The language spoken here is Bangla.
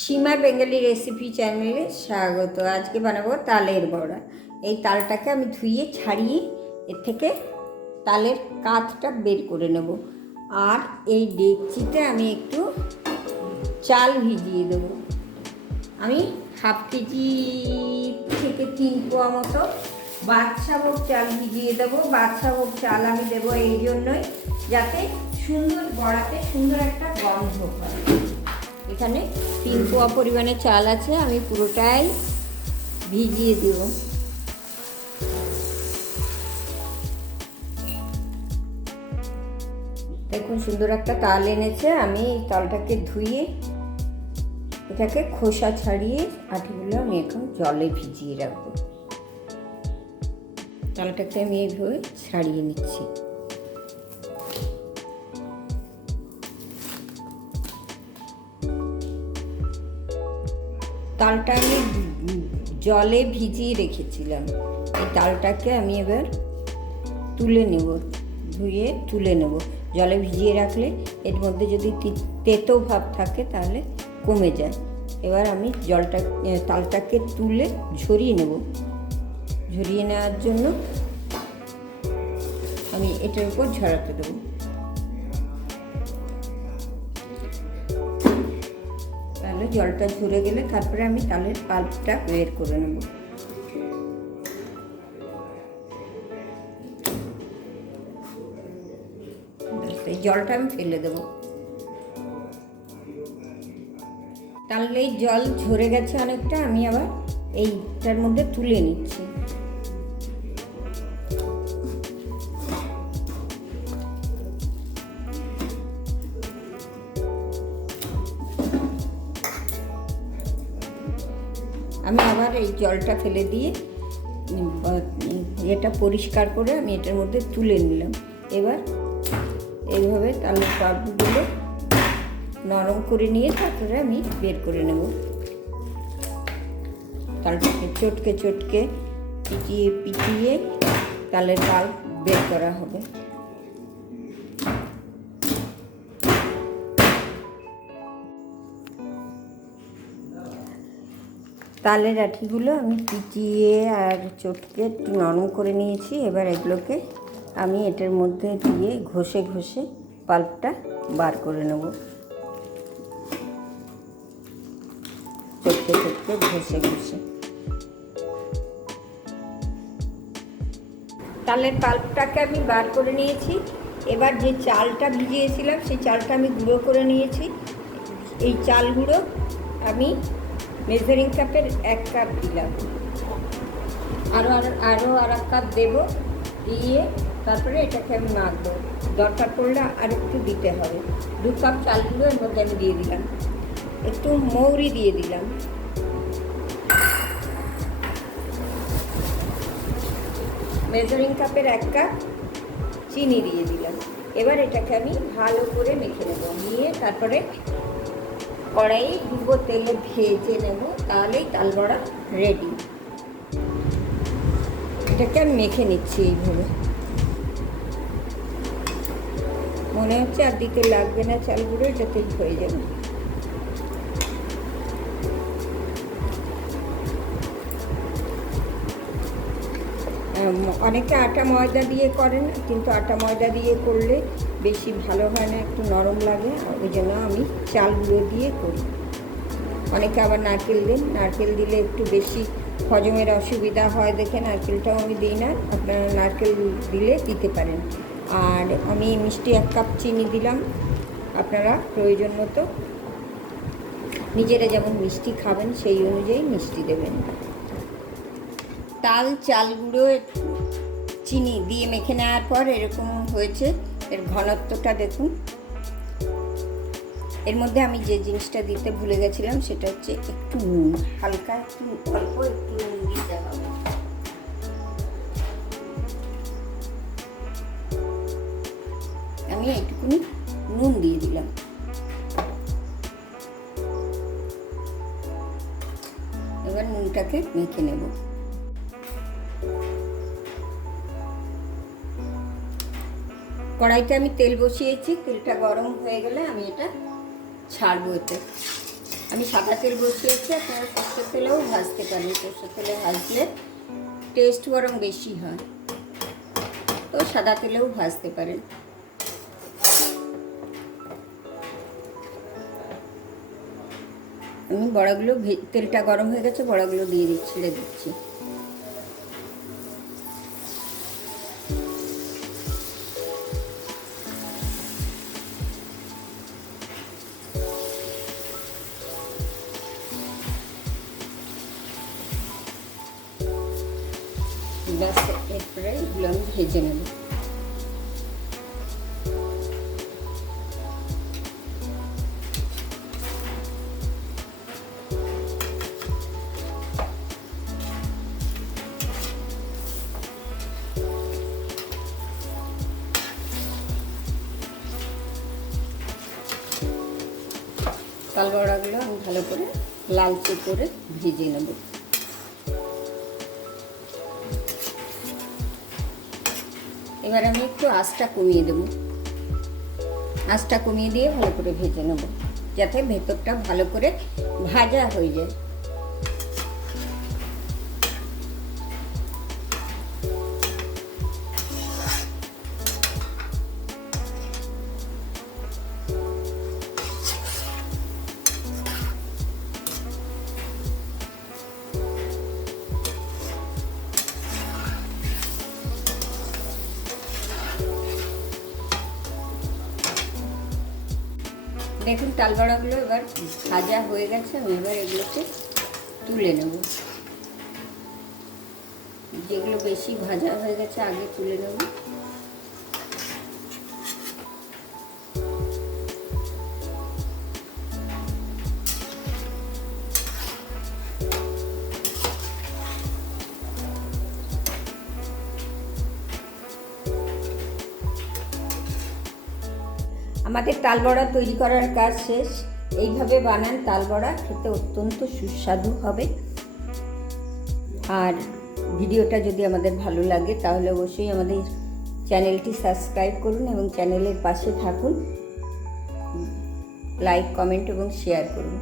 সীমা বেঙ্গলি রেসিপি চ্যানেলে স্বাগত। আজকে বানাবো তালের বড়া। এই তালটাকে আমি ধুয়ে ছাড়িয়ে এর থেকে তালের কাঠটা বের করে নেব। আর এই ডেকচিতে আমি একটু চাল ভিজিয়ে দেবো। আমি হাফ কেজি থেকে 3 পোয়া মতো বাদশাভোগ চাল ভিজিয়ে দেবো। বাদশাভোগ চাল আমি দেবো এই জন্যই যাতে সুন্দর বড়াতে সুন্দর একটা গন্ধ হয়। এখানে 3 পোয়া পরিমাণে চাল আছে, আমি পুরোটাই ভিজিয়ে দেব। দেখুন সুন্দর একটা তাল এনেছে। আমি এই তালটাকে ধুয়ে এটাকে খোসা ছাড়িয়ে আঠিগুলো আমি এখন জলে ভিজিয়ে রাখবো। তালটাকে আমি এইভাবে ছাড়িয়ে নিচ্ছি। তালটা আমি জলে ভিজিয়ে রেখেছিলাম। এই তালটাকে আমি এবার তুলে নেব, ধুয়ে তুলে নেব। জলে ভিজিয়ে রাখলে এর মধ্যে যদি তেতো ভাব থাকে তাহলে কমে যায়। এবার আমি তালটাকে তুলে ঝরিয়ে নেব। ঝরিয়ে নেওয়ার জন্য আমি এটার উপর ঝরাতে দেবো। তাহলে জলটা ঝরে গেলে তারপরে আমি তালের পাল্পটা বের করে নেব। এই জলটা আমি ফেলে দেবো। তাহলে এই জল ঝরে গেছে অনেকটা, আমি আবার এইটার মধ্যে তুলে নিচ্ছি। আমি আবার এই জলটা ফেলে দিয়ে এটা পরিষ্কার করে আমি এটার মধ্যে তুলে নিলাম। এবার এইভাবে তালের পাল্পগুলো নরম করে নিয়ে তারপরে আমি বের করে নেব। তালটাকে চটকে চটকে পিটিয়ে পিটিয়ে তালের পাল্প বের করা হবে। তালের আঠিগুলো আমি পিটিয়ে আর চটকে একটু নরম করে নিয়েছি। এবার এগুলোকে আমি এটার মধ্যে দিয়ে ঘষে ঘষে পাল্পটা বার করে নেব। চটকে চটকে ঘষে ঘষে তালের পাল্পটাকে আমি বার করে নিয়েছি। এবার যে চালটা ভিজিয়েছিলাম সেই চালটা আমি গুঁড়ো করে নিয়েছি। এই চাল গুঁড়ো আমি মেজারিং কাপের 1 কাপ দিলাম। আরও আর 1 কাপ দেবো, দিয়ে তারপরে এটাকে আমি মাখবো। দরকার পড়লে আর একটু দিতে হবে। 2 কাপ চালগুলো এর মধ্যে আমি দিয়ে দিলাম। একটু মৌরি দিয়ে দিলাম। মেজারিং কাপের 1 কাপ চিনি দিয়ে দিলাম। এবার এটাকে আমি ভালো করে মেখে নেব। নিয়ে তারপরে কড়াই ডুবো তেলে ভেজে নেব, তাহলেই তাল বড়া রেডি। এটাকে আমি মেখে নিচ্ছি এইভাবে। মনে হচ্ছে আর দিতে লাগবে না চালগুলো, এটাতে হয়ে যাবে। অনেকে আটা ময়দা দিয়ে করেন, কিন্তু আটা ময়দা দিয়ে করলে বেশি ভালো হয় না, একটু নরম লাগে। ওই জন্য আমি চালগুলো দিয়ে করি। অনেকে আবার নারকেল দেন, নারকেল দিলে একটু বেশি হজমের অসুবিধা হয় দেখে নারকেলটাও আমি দিই না। আপনারা নারকেল দিলে দিতে পারেন। আর আমি মিষ্টি 1 কাপ চিনি দিলাম। আপনারা প্রয়োজন মতো নিজেরা যেমন মিষ্টি খাবেন সেই অনুযায়ী মিষ্টি দেবেন। তাল চাল গুঁড়ো চিনি দিয়ে মেখে নেওয়ার পর এরকম হয়েছে। এর ঘনত্বটা দেখুন। এর মধ্যে আমি যে জিনিসটা দিতে ভুলে গেছিলাম সেটা হচ্ছে একটু নুন। হালকা একটু অল্প একটু নুন দিতে হবে। আমি একটুখানি নুন দিয়ে দিলাম। এবার নুনটাকে মেখে নেব। কড়াইতে আমি তেল বসিয়েছি। তেলটা গরম হয়ে গেলে আমি এটা ছাড়বো। এতে আমি সাদা তেল বসিয়েছি, আপনারা সরষের তেলেও ভাজতে পারেন। সরষের তেলে ভাজলে টেস্ট বরং বেশি হয়, তো সাদা তেলেও ভাজতে পারেন। আমি বড়াগুলো তেলটা গরম হয়ে গেছে, বড়াগুলো দিয়ে ছেড়ে দিচ্ছি। ব্যাস, এরপরে এগুলো আমি ভেজে নেব। তাল বড়াগুলো আমি ভালো করে লালচে করে ভেজে নেব। এবার আমি একটু আঁচটা কমিয়ে দেব, আঁচটা কমিয়ে দিয়ে ভালো করে ভেজে নেব, যাতে ভেতরটা ভালো করে ভাজা হয়ে যায়। দেখুন তাল বড়াগুলো এবার ভাজা হয়ে গেছে, আমি এবার এগুলোকে তুলে নেব। যেগুলো বেশি ভাজা হয়ে গেছে আগে তুলে নেব। আমাদের তাল বড়া তৈরি করার কাজ শেষ। এইভাবে বানান তাল বড়া, খেতে অত্যন্ত সুস্বাদু হবে। আর ভিডিওটা যদি আমাদের ভালো লাগে তাহলে অবশ্যই আমাদের চ্যানেলটি সাবস্ক্রাইব করুন এবং চ্যানেলের পাশে থাকুন। লাইক, কমেন্ট এবং শেয়ার করুন।